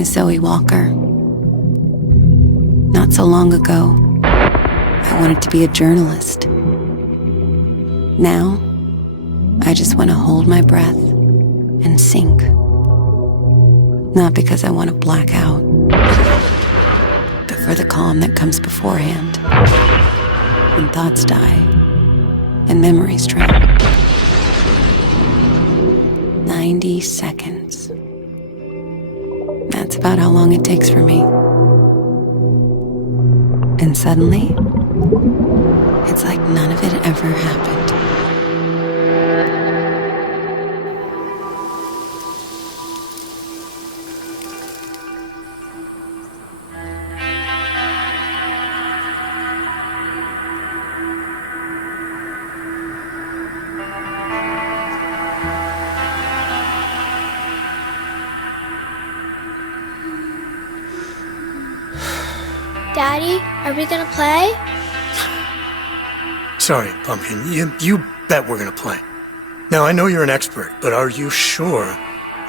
is Zoe Walker. Not so long ago, I wanted to be a journalist. Now, I just want to hold my breath and sink. Not because I want to black out, but for the calm that comes beforehand. When thoughts die and memories drown. 90 seconds. That's about how long it takes for me. And suddenly, it's like none of it ever happened. Daddy, are we gonna play? Sorry, Pumpkin. You bet we're gonna play. Now, I know you're an expert, but are you sure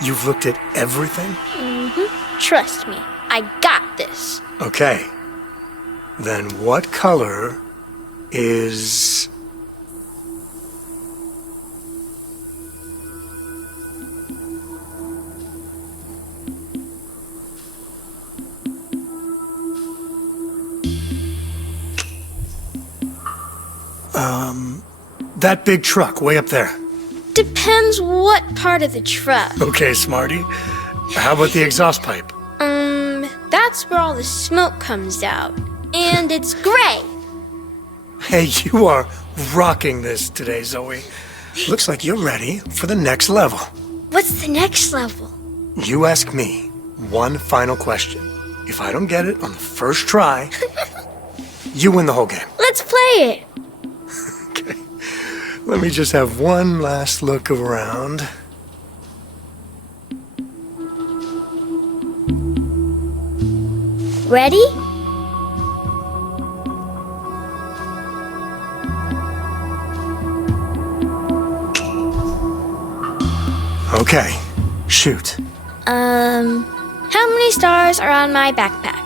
you've looked at everything? Mm-hmm. Trust me, I got this. Okay. Then what color is... that big truck way up there? Depends what part of the truck. Okay, Smarty. How about the exhaust pipe? That's where all the smoke comes out. And it's gray. Hey, you are rocking this today, Zoe. Looks like you're ready for the next level. What's the next level? You ask me one final question. If I don't get it on the first try, you win the whole game. Let's play it. Okay. Let me just have one last look around. Ready? Okay, shoot. How many stars are on my backpack?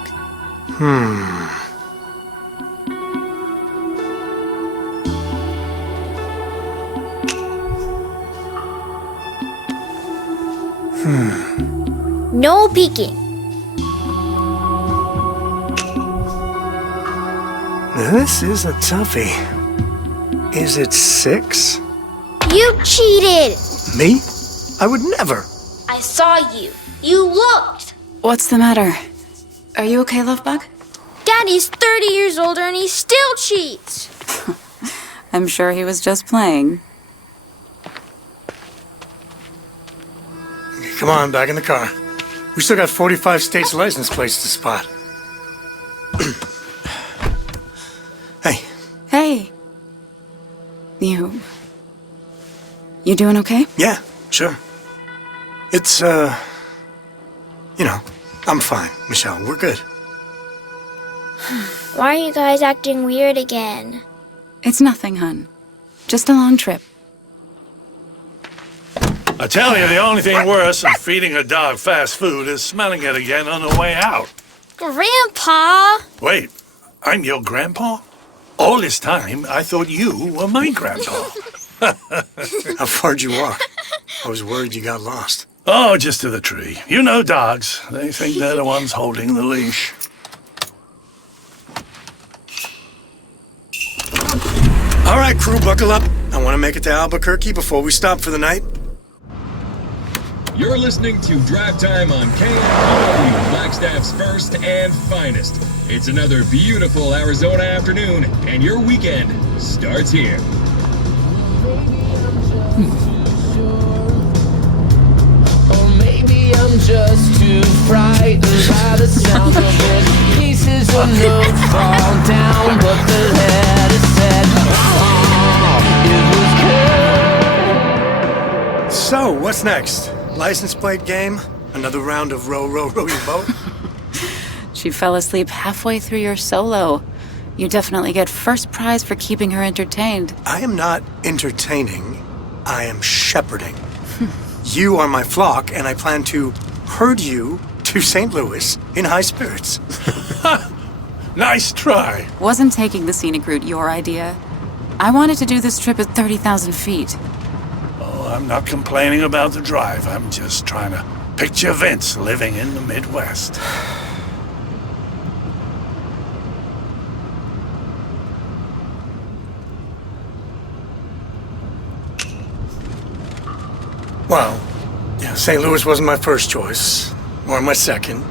No peeking. This is a toughie. Is it 6? You cheated! Me? I would never. I saw you. You looked! What's the matter? Are you okay, Lovebug? Daddy's 30 years older and he still cheats! I'm sure he was just playing. Come on, back in the car. We still got 45 states' license plates to spot. Hey. Hey. You doing okay? Yeah, sure. It's, I'm fine, Michelle. We're good. Why are you guys acting weird again? It's nothing, hun. Just a long trip. I tell you, the only thing worse than feeding a dog fast food is smelling it again on the way out. Grandpa! Wait, I'm your grandpa? All this time, I thought you were my grandpa. How far'd you walk? I was worried you got lost. Oh, just to the tree. You know dogs. They think they're the ones holding the leash. All right, crew, buckle up. I want to make it to Albuquerque before we stop for the night. You're listening to Drive Time on KFOW, Flagstaff's first and finest. It's another beautiful Arizona afternoon, and your weekend starts here. Or maybe I'm just too frightened by the sound of it. Pieces of note fall down, but the letter said, it was good. So, what's next? License plate game? Another round of row your boat? She fell asleep halfway through your solo. You definitely get first prize for keeping her entertained. I am not entertaining. I am shepherding. You are my flock, and I plan to herd you to St. Louis in high spirits. Nice try. Wasn't taking the scenic route your idea? I wanted to do this trip at 30,000 feet. Oh, I'm not complaining about the drive. I'm just trying to picture Vince living in the Midwest. Well, yeah, St. Louis wasn't my first choice, or my second,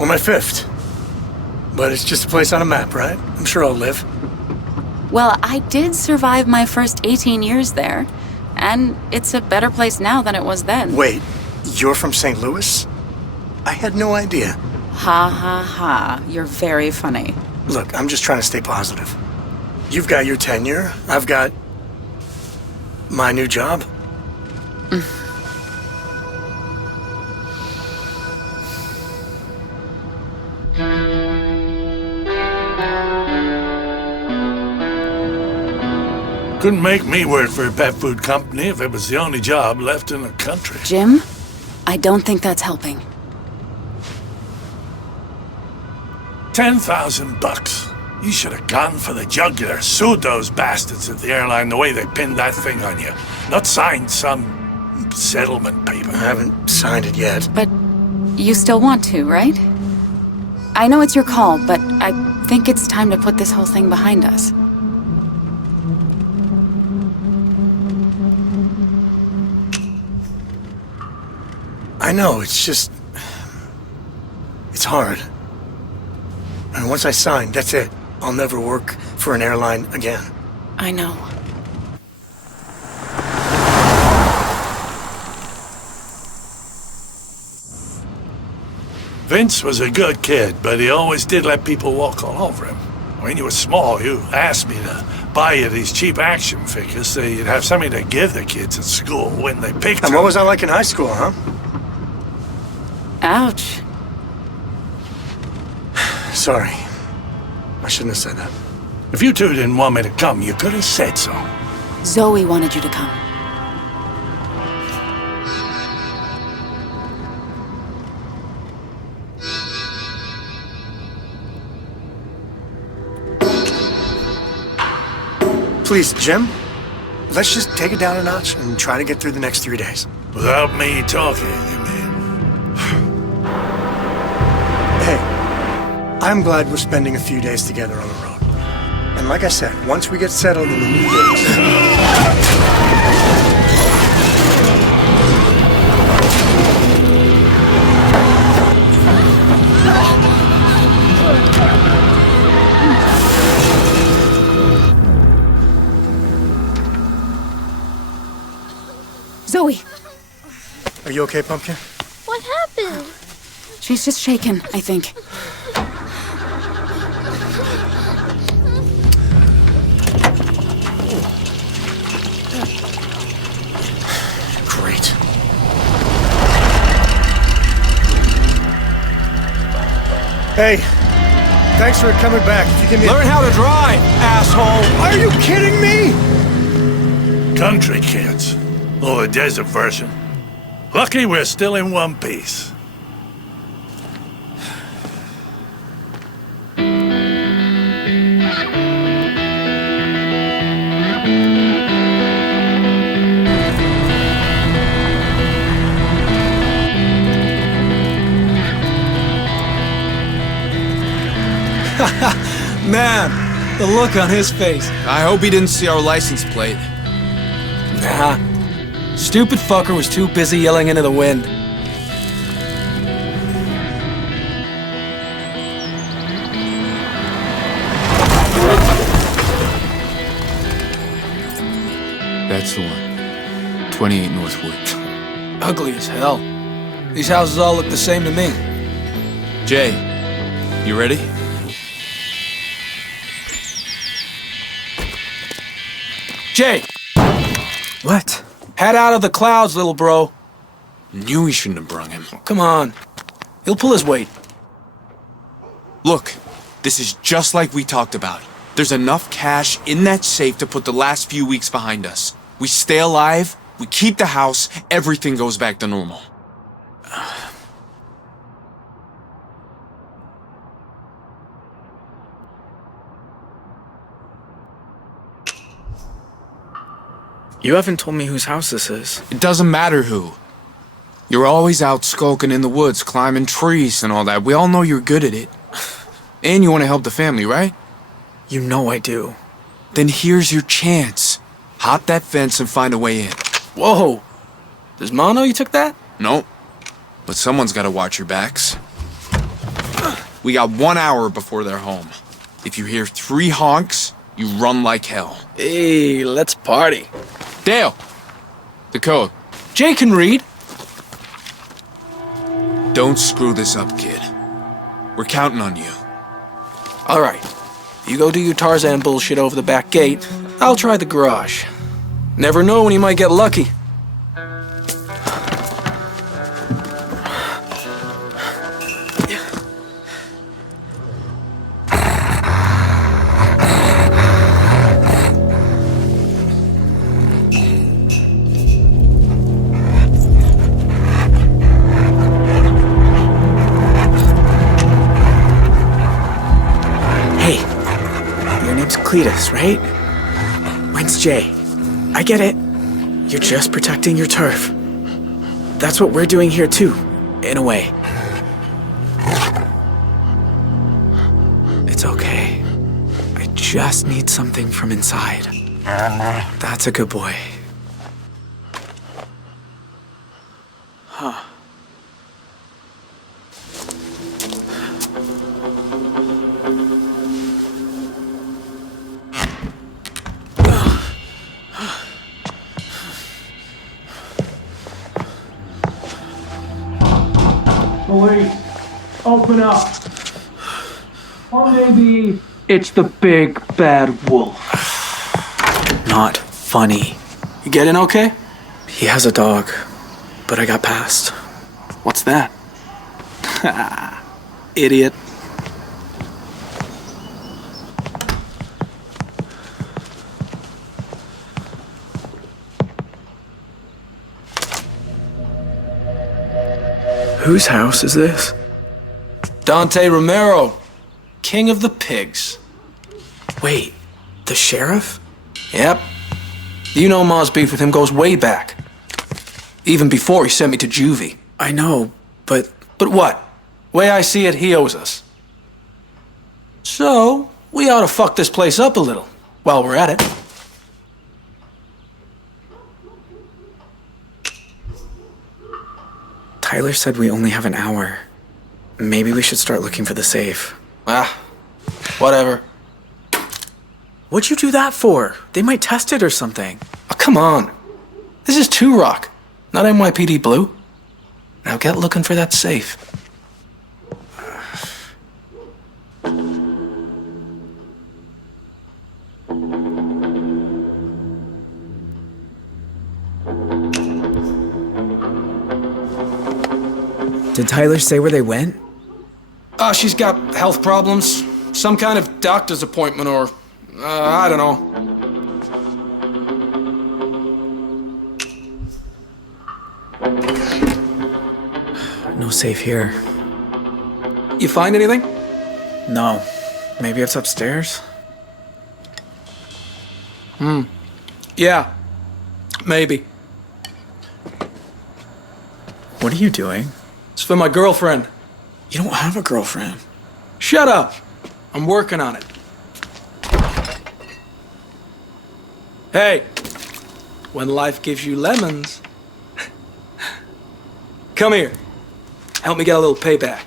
or my fifth. But it's just a place on a map, right? I'm sure I'll live. Well, I did survive my first 18 years there, and it's a better place now than it was then. Wait, you're from St. Louis? I had no idea. Ha ha ha, you're very funny. Look, I'm just trying to stay positive. You've got your tenure, I've got my new job. Couldn't make me work for a pet food company if it was the only job left in the country. Jim, I don't think that's helping. $10,000. You should have gone for the jugular, sued those bastards at the airline the way they pinned that thing on you. Not signed some settlement paper. I haven't signed it yet. But you still want to, right? I know it's your call, but I think it's time to put this whole thing behind us. I know, it's just... it's hard. And once I sign, that's it. I'll never work for an airline again. I know. Vince was a good kid, but he always did let people walk all over him. When you were small, you asked me to buy you these cheap action figures so you'd have something to give the kids at school when they picked And them. what was I like in high school, huh? Ouch. Sorry. I shouldn't have said that. If you two didn't want me to come, you could have said so. Zoe wanted you to come. Please, Jim, let's just take it down a notch and try to get through the next 3 days. Without me talking, you mean? Hey, I'm glad we're spending a few days together on the road. And like I said, once we get settled in the new place... Zoe! Are you okay, Pumpkin? What happened? She's just shaken, I think. Great. Hey, thanks for coming back. If you give me Learn how to drive, asshole! Are you kidding me? Country kids. Or the desert version. Lucky we're still in one piece. Man, the look on his face. I hope he didn't see our license plate. Nah. Stupid fucker was too busy yelling into the wind. That's the one. 28 Northwood. Ugly as hell. These houses all look the same to me. Jay, you ready? Jay! What? Head out of the clouds, little bro. Knew we shouldn't have brung him. Come on. He'll pull his weight. Look, this is just like we talked about. There's enough cash in that safe to put the last few weeks behind us. We stay alive, we keep the house, everything goes back to normal. You haven't told me whose house this is. It doesn't matter who. You're always out skulking in the woods, climbing trees and all that. We all know you're good at it. And you want to help the family, right? You know I do. Then here's your chance. Hop that fence and find a way in. Whoa! Does Ma know you took that? Nope. But someone's got to watch your backs. We got 1 hour before they're home. If you hear 3 honks, you run like hell. Hey, let's party. Dale! The code. Jay can read. Don't screw this up, kid. We're counting on you. All right. You go do your Tarzan bullshit over the back gate. I'll try the garage. Never know when you might get lucky. Cletus, right? When's Jay? I get it. You're just protecting your turf. That's what we're doing here too, in a way. It's okay. I just need something from inside. That's a good boy. Huh. Police, open up. Or maybe it's the big bad wolf. Not funny. You get in okay? He has a dog, but I got past. What's that? Idiot. Whose house is this? Dante Romero, king of the pigs. Wait, the sheriff? Yep. You know Ma's beef with him goes way back. Even before he sent me to juvie. I know, but... But what? Way I see it, he owes us. So, we ought to fuck this place up a little, while we're at it. Tyler said we only have an hour. Maybe we should start looking for the safe. Whatever. What'd you do that for? They might test it or something. Oh, come on. This is 2 Rock, not NYPD Blue. Now get looking for that safe. Did Tyler say where they went? She's got health problems. Some kind of doctor's appointment or... I don't know. No safe here. You find anything? No. Maybe it's upstairs? Yeah. Maybe. What are you doing? It's for my girlfriend. You don't have a girlfriend. Shut up. I'm working on it. Hey, when life gives you lemons. Come here. Help me get a little payback.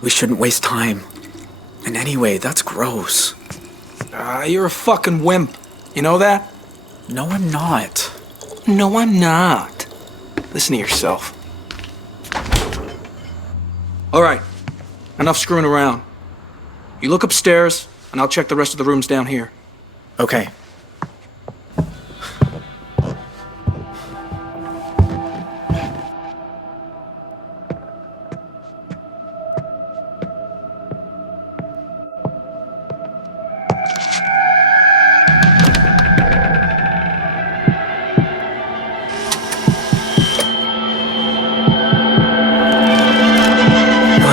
We shouldn't waste time. And anyway, that's gross. You're a fucking wimp. You know that? No, I'm not. No, I'm not. Listen to yourself. All right. Enough screwing around. You look upstairs, and I'll check the rest of the rooms down here. Okay.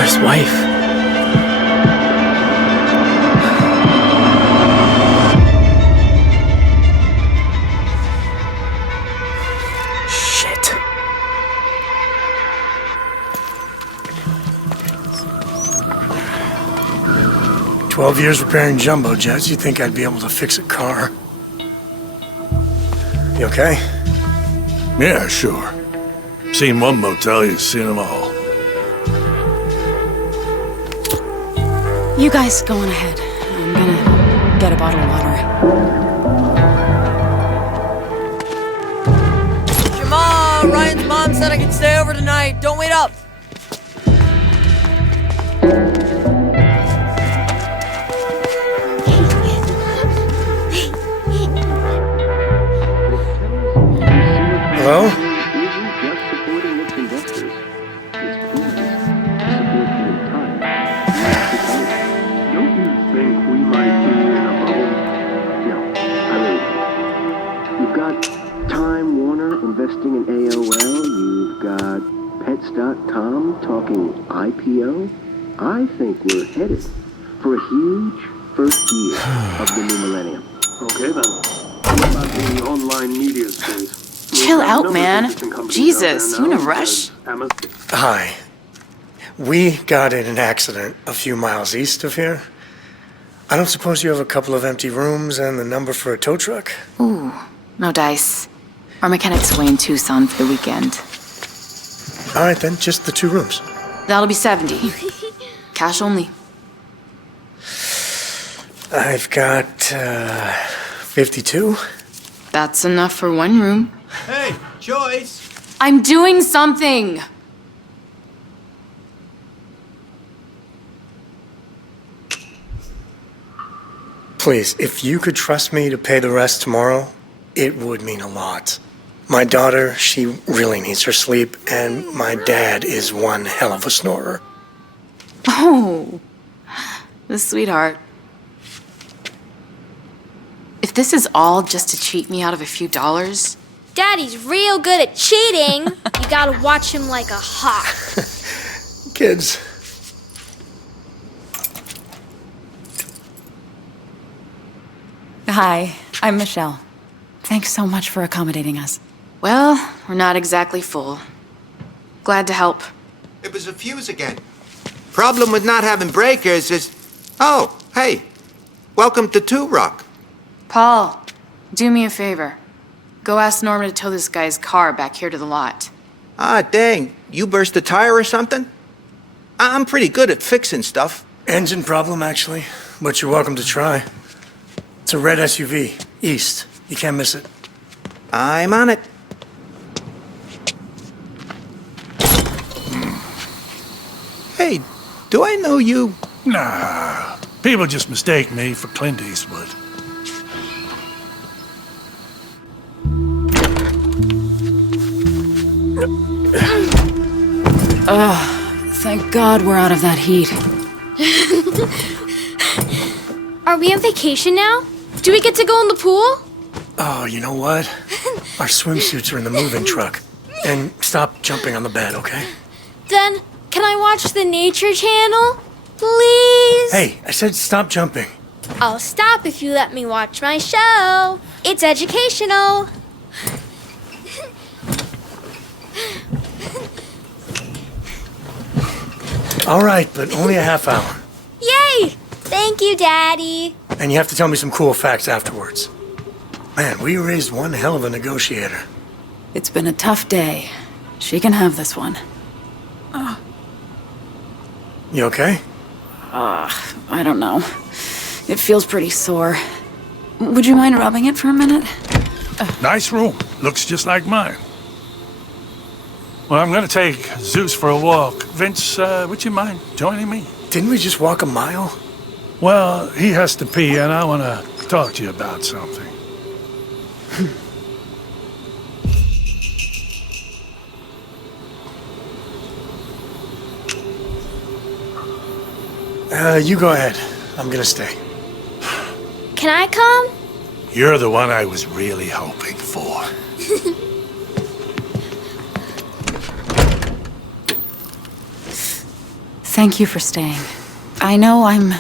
His wife. 12 years repairing jumbo jets, you'd think I'd be able to fix a car. You okay? Yeah, sure. Seen one motel, you've seen them all. You guys go on ahead. I'm gonna get a bottle of water. Shema, Ryan's mom said I could stay over tonight. Don't wait up. Hello? Investing in AOL, you've got Pets.com talking IPO. I think we're headed for a huge first year of the new millennium. Okay then. What about the online media space? Chill out, man. Jesus, you in a rush? Hi. We got in an accident a few miles east of here. I don't suppose you have a couple of empty rooms and the number for a tow truck? Ooh, no dice. Our mechanic's away in Tucson for the weekend. All right then, just the 2 rooms. That'll be 70. Cash only. I've got, 52. That's enough for 1 room. Hey, Joyce! I'm doing something! Please, if you could trust me to pay the rest tomorrow, it would mean a lot. My daughter, she really needs her sleep, and my dad is one hell of a snorer. Oh, the sweetheart. If this is all just to cheat me out of a few dollars... Daddy's real good at cheating. You gotta watch him like a hawk. Kids. Hi, I'm Michelle. Thanks so much for accommodating us. Well, we're not exactly full. Glad to help. It was a fuse again. Problem with not having breakers is... Oh, hey. Welcome to Two Rock. Paul, do me a favor. Go ask Norman to tow this guy's car back here to the lot. Ah, dang. You burst a tire or something? I'm pretty good at fixing stuff. Engine problem, actually, but you're welcome to try. It's a red SUV, east. You can't miss it. I'm on it. Hey, do I know you? Nah. People just mistake me for Clint Eastwood. Thank God we're out of that heat. Are we on vacation now? Do we get to go in the pool? Oh, you know what? Our swimsuits are in the moving truck. And stop jumping on the bed, okay? Then, can I watch the Nature Channel? Please? Hey, I said stop jumping. I'll stop if you let me watch my show. It's educational. All right, but only a half hour. Yay! Thank you, Daddy. And you have to tell me some cool facts afterwards. Man, we raised one hell of a negotiator. It's been a tough day. She can have this one. You okay? I don't know. It feels pretty sore. Would you mind rubbing it for a minute? Nice room. Looks just like mine. Well, I'm gonna take Zeus for a walk. Vince, would you mind joining me? Didn't we just walk a mile? Well, he has to pee, and I want to talk to you about something. You go ahead. I'm gonna stay. Can I come? You're the one I was really hoping for. Thank you for staying. I know I'm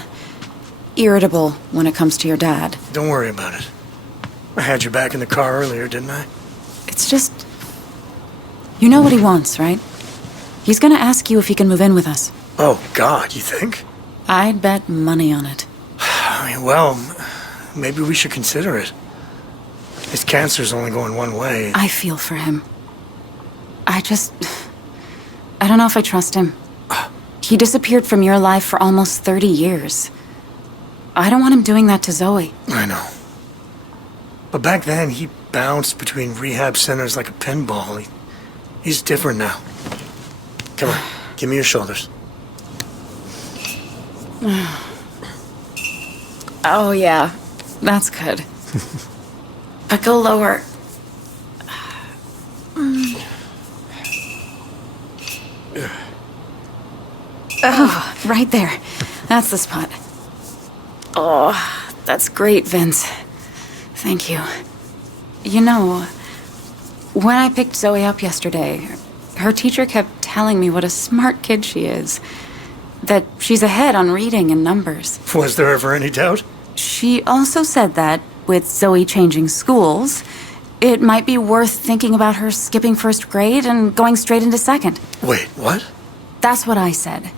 irritable when it comes to your dad. Don't worry about it. I had your back in the car earlier, didn't I? It's just... You know what he wants, right? He's gonna ask you if he can move in with us. Oh, God, you think? I'd bet money on it. Well, maybe we should consider it. His cancer's only going one way. I feel for him. I don't know if I trust him. He disappeared from your life for almost 30 years. I don't want him doing that to Zoe. I know. But back then, he bounced between rehab centers like a pinball. He's different now. Come on, give me your shoulders. Oh, yeah. That's good. But go lower. Oh, right there. That's the spot. Oh, that's great, Vince. Thank you. You know, when I picked Zoe up yesterday, her teacher kept telling me what a smart kid she is. That she's ahead on reading and numbers. Was there ever any doubt? She also said that, with Zoe changing schools, it might be worth thinking about her skipping first grade and going straight into second. Wait, what? That's what I said.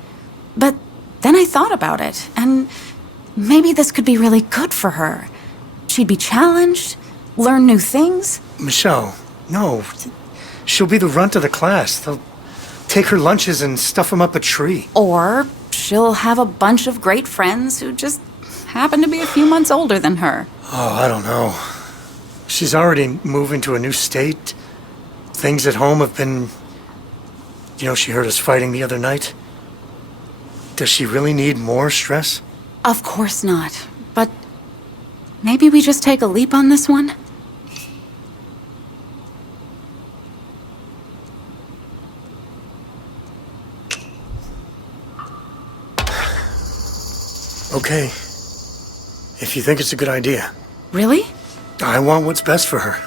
But then I thought about it, and maybe this could be really good for her. She'd be challenged, learn new things. Michelle, no. She'll be the runt of the class. They'll take her lunches and stuff them up a tree. Or she'll have a bunch of great friends who just happen to be a few months older than her. Oh, I don't know. She's already moving to a new state. Things at home have been... she heard us fighting the other night. Does she really need more stress? Of course not. But maybe we just take a leap on this one? Okay. If you think it's a good idea. Really? I want what's best for her.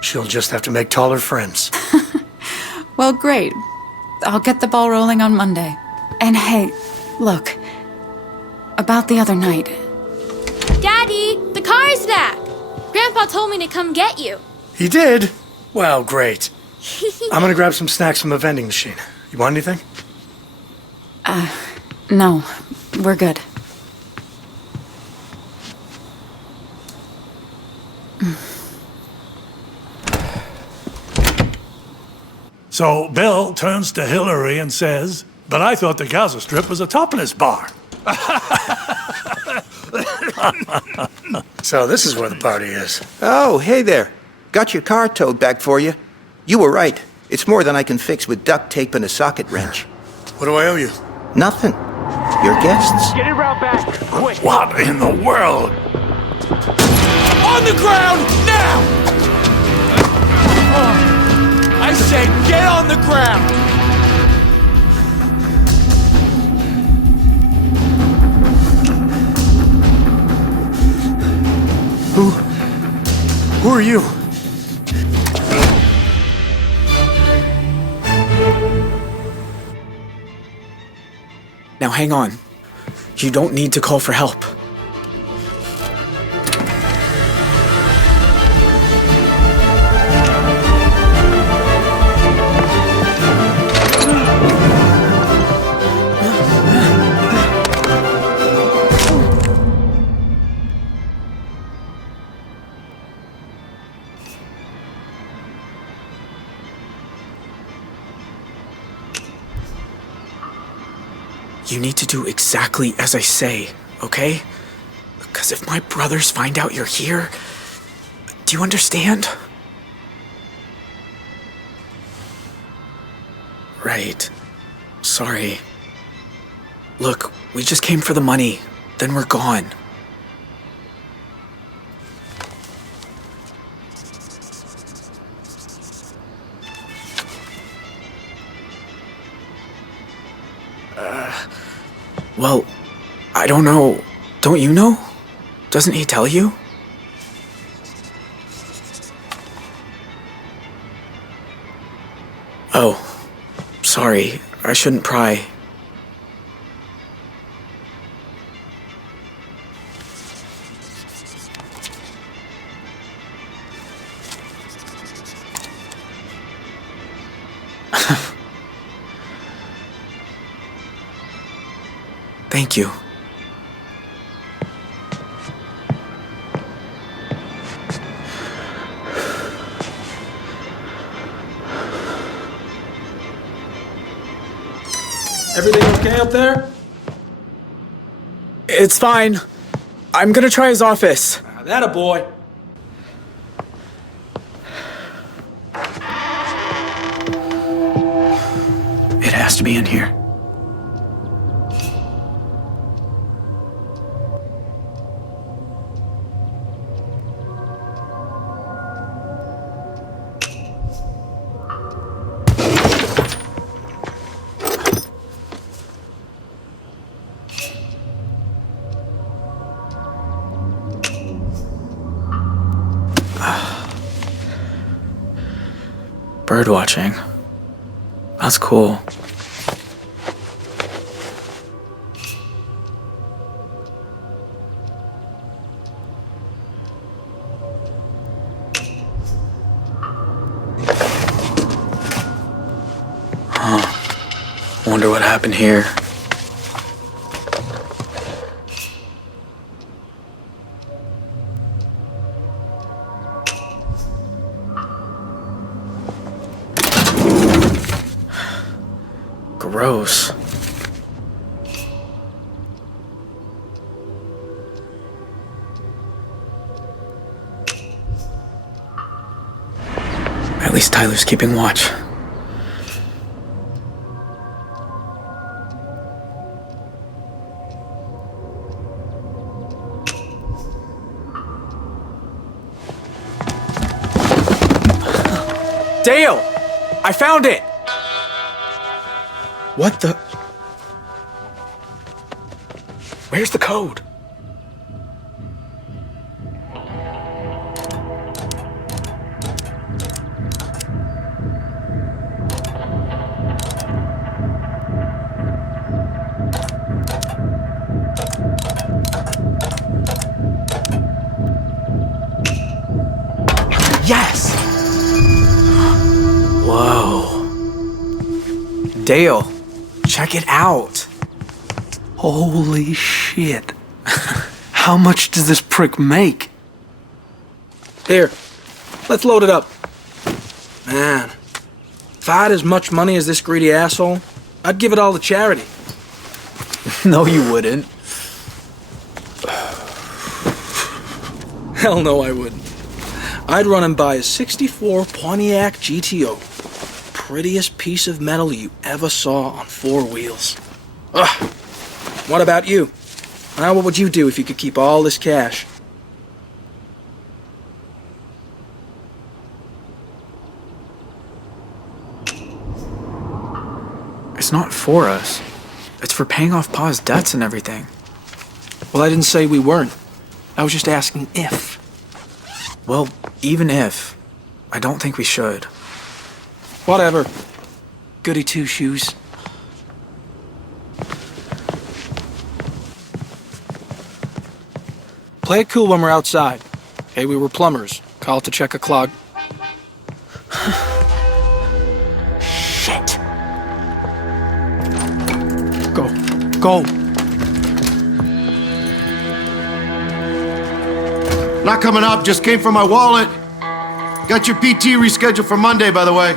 She'll just have to make taller friends. Well, great. I'll get the ball rolling on Monday. And hey, look. About the other night. Daddy, the car's back. Grandpa told me to come get you. He did? Well, great. I'm gonna grab some snacks from the vending machine. You want anything? No. We're good. So Bill turns to Hillary and says, "But I thought the Gaza Strip was a topless bar." So this is where the party is. Oh, hey there. Got your car towed back for you. You were right. It's more than I can fix with duct tape and a socket wrench. What do I owe you? Nothing. Your guests. Get it round back, quick. What in the world? On the ground, now! I said get on the ground! Who are you? Now hang on. You don't need to call for help. You need to do exactly as I say, okay? Because if my brothers find out you're here, do you understand? Right. Sorry. Look, we just came for the money, then we're gone. Well, I don't know. Don't you know? Doesn't he tell you? Oh, sorry. I shouldn't pry. Thank you. Everything okay up there? It's fine. I'm gonna try his office. That a boy. It has to be in here. Bird watching. That's cool. Huh. Wonder what happened here. Gross. At least Tyler's keeping watch. Dale! I found it! What the? Where's the code? Yes! Whoa. Dale. Check it out. Holy shit. How much does this prick make? Here, let's load it up. Man, if I had as much money as this greedy asshole, I'd give it all to charity. No, you wouldn't. Hell no, I wouldn't. I'd run and buy a '64 Pontiac GTO. Prettiest piece of metal you ever saw on 4 wheels. Ugh. What about you? What would you do if you could keep all this cash? It's not for us. It's for paying off Pa's debts and everything. Well, I didn't say we weren't. I was just asking if. Well, even if, I don't think we should. Whatever. Goody two-shoes. Play it cool when we're outside. Okay, we were plumbers. Call to check a clog. Shit. Go. Go. Not coming up, just came from my wallet. Got your PT rescheduled for Monday, by the way.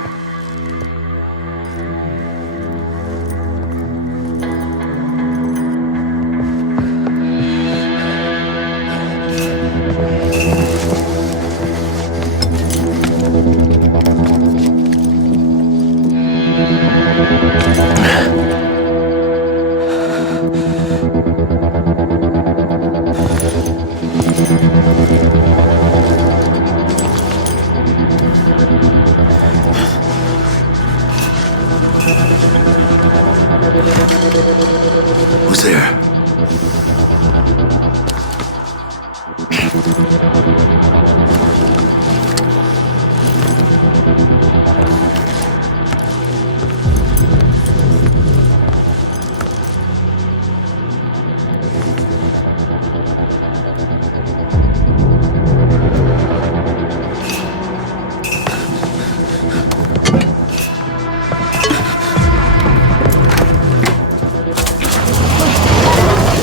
Who's there?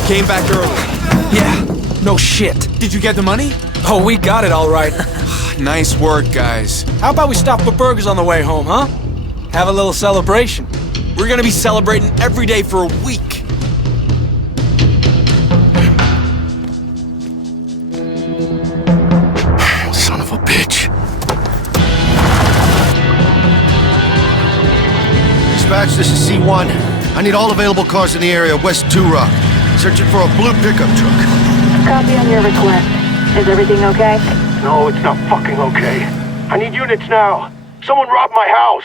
Came back early. Yeah, no shit. Did you get the money? Oh, we got it all right. Nice work, guys. How about we stop for burgers on the way home, huh? Have a little celebration. We're gonna be celebrating every day for a week. Son of a bitch. Dispatch, this is C1. I need all available cars in the area west 2 Rock. Searching for a blue pickup truck. Copy on your request. Is everything okay? No, it's not fucking okay. I need units now. Someone robbed my house.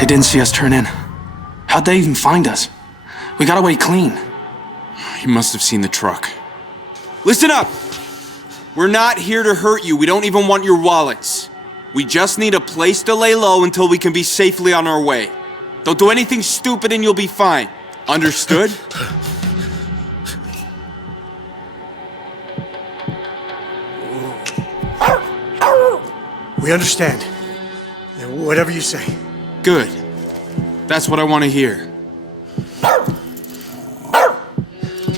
They didn't see us turn in. How'd they even find us? We got away clean. He must have seen the truck. Listen up! We're not here to hurt you. We don't even want your wallets. We just need a place to lay low until we can be safely on our way. Don't do anything stupid and you'll be fine. Understood? We understand. Whatever you say. Good. That's what I want to hear.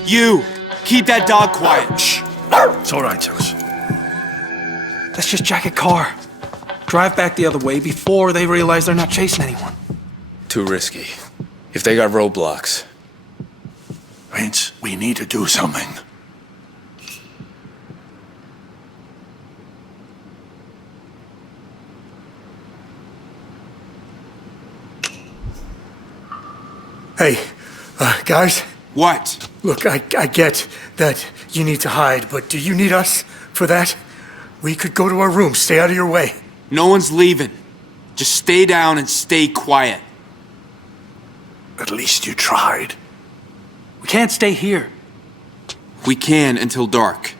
You! Keep that dog quiet. Shh. It's all right, Josh. Let's just jack a car. Drive back the other way before they realize they're not chasing anyone. Too risky. If they got roadblocks. Vince, we need to do something. Hey, guys? What? Look, I get that you need to hide, but do you need us for that? We could go to our room, stay out of your way. No one's leaving. Just stay down and stay quiet. At least you tried. We can't stay here. We can until dark.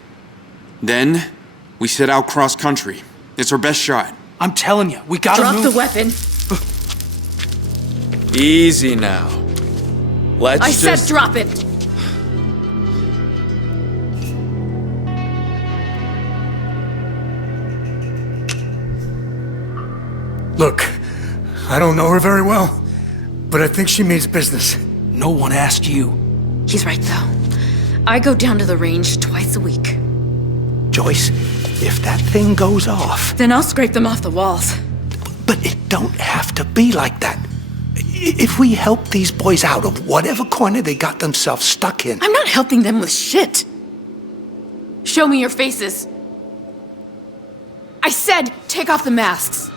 Then, we set out cross-country. It's our best shot. I'm telling you, we gotta Drop move. the weapon. Easy now. Let's I said drop it. Look, I don't know her very well, but I think she means business. No one asked you. He's right, though. I go down to the range twice a week. Joyce, if that thing goes off... Then I'll scrape them off the walls. But it don't have to be like that. If we help these boys out of whatever corner they got themselves stuck in... I'm not helping them with shit. Show me your faces. I said, take off the masks.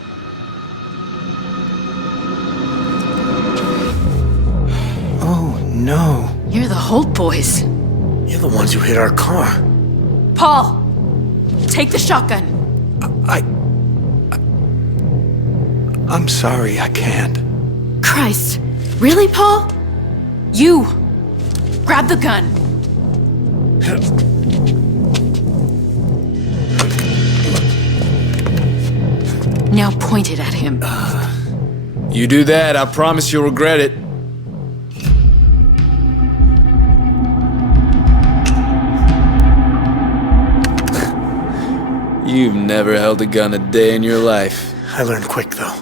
Oh, no. You're the Holt boys. You're the ones who hit our car. Paul, take the shotgun. I'm sorry, I can't. Christ. Really, Paul? You. Grab the gun. Now point it at him. You do that, I promise you'll regret it. You've never held a gun a day in your life. I learned quick, though.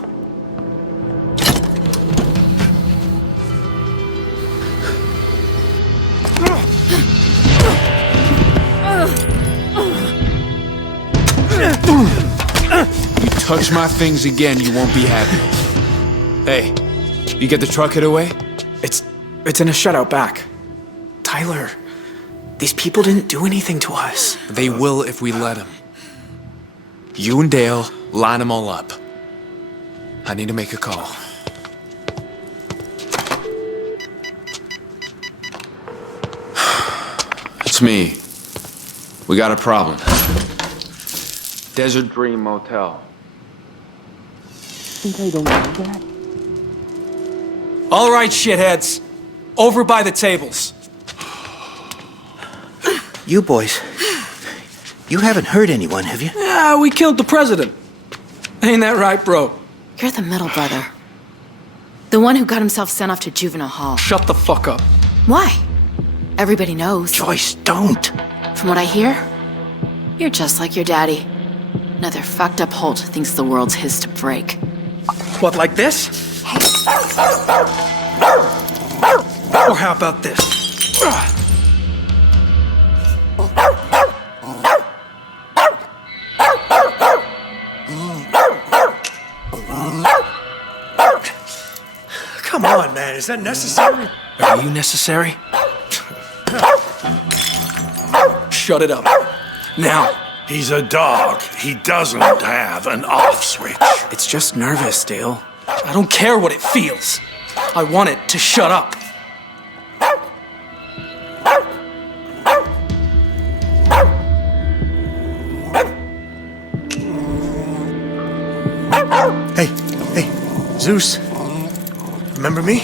You touch my things again, you won't be happy. Hey, you get the truck hid away? It's in a shutout back. Tyler, these people didn't do anything to us. They will if we let them. You and Dale, line them all up. I need to make a call. It's me. We got a problem. Desert Dream Motel. Think I don't know that? All right, shitheads. Over by the tables. You boys, you haven't hurt anyone, have you? Yeah, we killed the president. Ain't that right, bro? You're the middle brother. The one who got himself sent off to juvenile hall. Shut the fuck up. Why? Everybody knows. Joyce, don't. From what I hear, you're just like your daddy. Another fucked up Holt thinks the world's his to break. What, like this? Or how about this? Come on, man. Is that necessary? Are you necessary? Shut it up. Now. He's a dog. He doesn't have an off switch. It's just nervous, Dale. I don't care what it feels. I want it to shut up. Hey, Zeus. Remember me?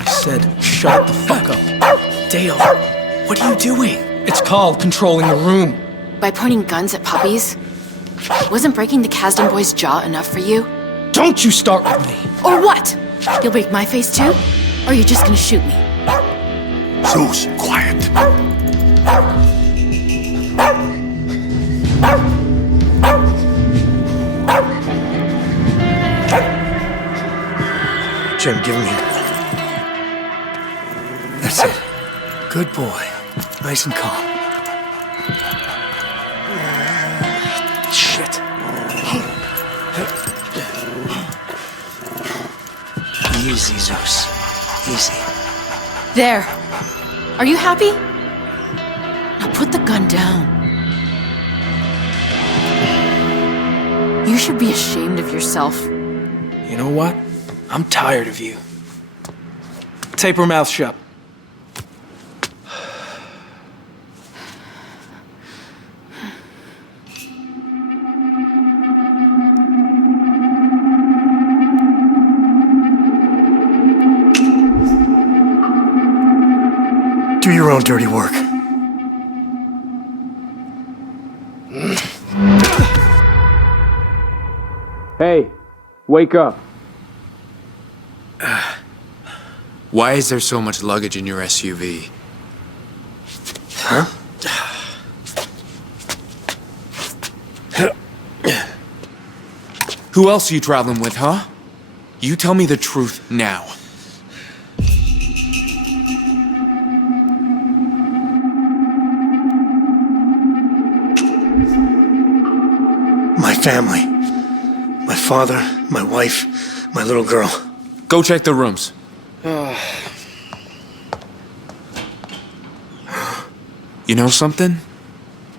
I said, shut the fuck up. Dale, what are you doing? It's called controlling the room. By pointing guns at puppies? Wasn't breaking the Kasdan boy's jaw enough for you? Don't you start with me. Or what? You'll break my face too? Or are you just gonna shoot me? Zeus, quiet. Jim, give him here. That's it. Good boy. Nice and calm. Shit. Easy, Zeus. Easy. There. Are you happy? Now put the gun down. You should be ashamed of yourself. You know what? I'm tired of you. Tape her mouth shut. Do your own dirty work. Hey, wake up. Why is there so much luggage in your SUV? Huh? Who else are you traveling with, huh? You tell me the truth now. My family. My father, my wife, my little girl. Go check the rooms. You know something?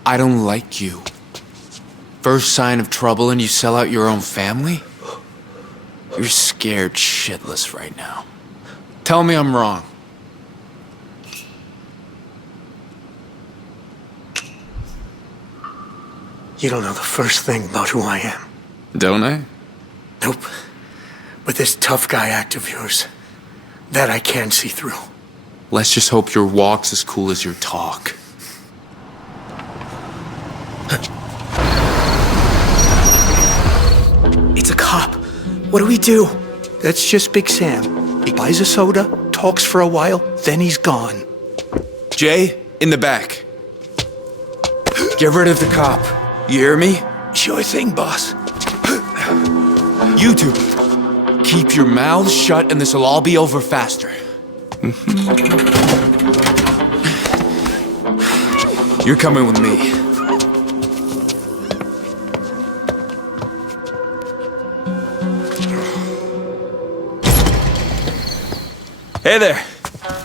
I don't like you. First sign of trouble and you sell out your own family? You're scared shitless right now. Tell me I'm wrong. You don't know the first thing about who I am. Don't I? Nope. But this tough guy act of yours, that I can see through. Let's just hope your walk's as cool as your talk. It's a cop. What do we do? That's just Big Sam. He buys a soda, talks for a while, then he's gone. Jay, in the back. Get rid of the cop. You hear me? Sure thing, boss. You two, keep your mouths shut and this'll all be over faster. You're coming with me. Hey there.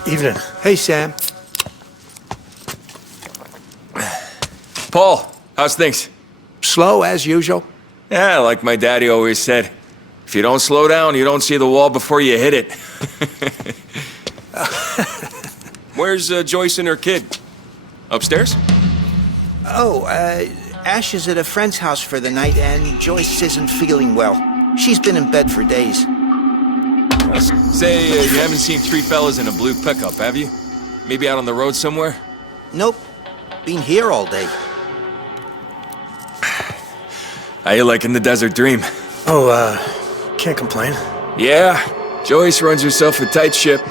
Evening. Hey, Sam. Paul, how's things? Slow as usual. Yeah, like my daddy always said. If you don't slow down, you don't see the wall before you hit it. Where's Joyce and her kid? Upstairs? Oh, Ash is at a friend's house for the night, and Joyce isn't feeling well. She's been in bed for days. Say, you haven't seen three fellas in a blue pickup, have you? Maybe out on the road somewhere? Nope. Been here all day. How you liking the desert dream? Oh, can't complain. Yeah, Joyce runs herself a tight ship.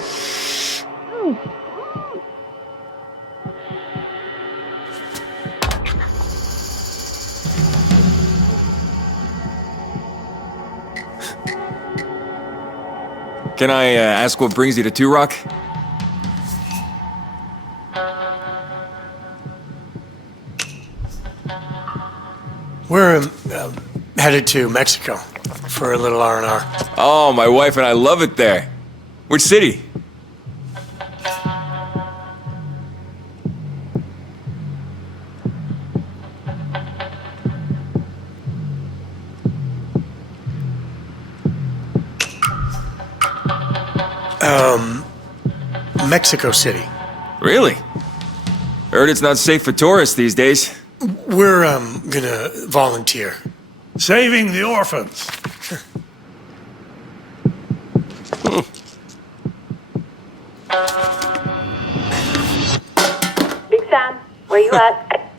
Can I ask what brings you to Two Rock? We're headed to Mexico for a little R&R. Oh, my wife and I love it there. Which city? Mexico City. Really? Heard it's not safe for tourists these days. We're, gonna volunteer. Saving the orphans. Big Sam, where you at?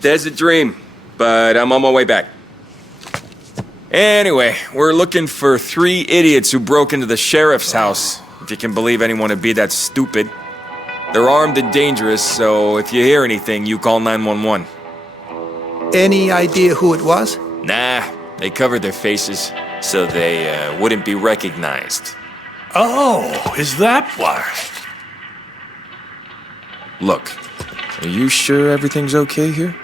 Desert dream, but I'm on my way back. Anyway, we're looking for 3 idiots who broke into the sheriff's house, if you can believe anyone would be that stupid. They're armed and dangerous, so if you hear anything, you call 911. Any idea who it was? Nah, they covered their faces, so they wouldn't be recognized. Oh, is that why? Look, are you sure everything's okay here?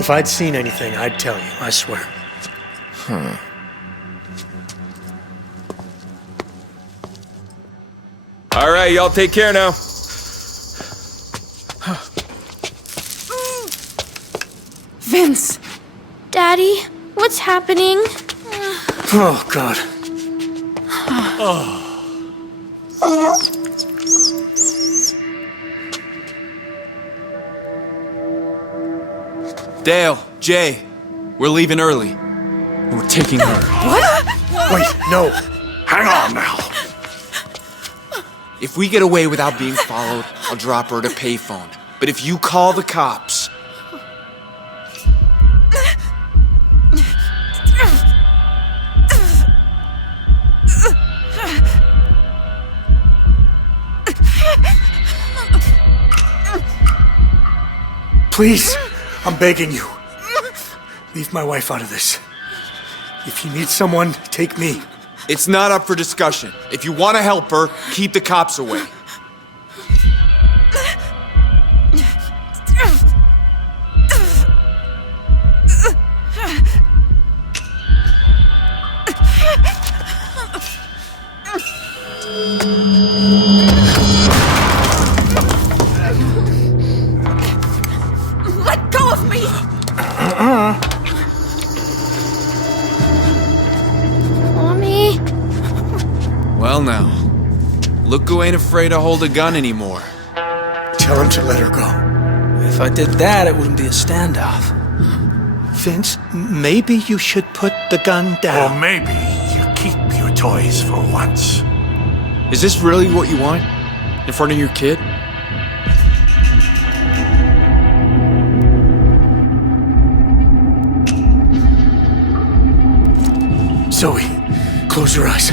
If I'd seen anything, I'd tell you, I swear. Huh. All right, y'all take care now. Vince! Daddy, what's happening? Oh, God. Dale, Jay, we're leaving early. We're taking her. What? Wait, no. Hang on now. If we get away without being followed, I'll drop her at a payphone. But if you call the cops... Please, I'm begging you. Leave my wife out of this. If you need someone, take me. It's not up for discussion. If you want to help her, keep the cops away. Let go of me! Mommy? Well now, look who ain't afraid to hold a gun anymore. Tell him to let her go. If I did that, it wouldn't be a standoff. Vince, maybe you should put the gun Or down. maybe you keep your toys for once. Is this really what you want? In front of your kid? Zoe, close your eyes.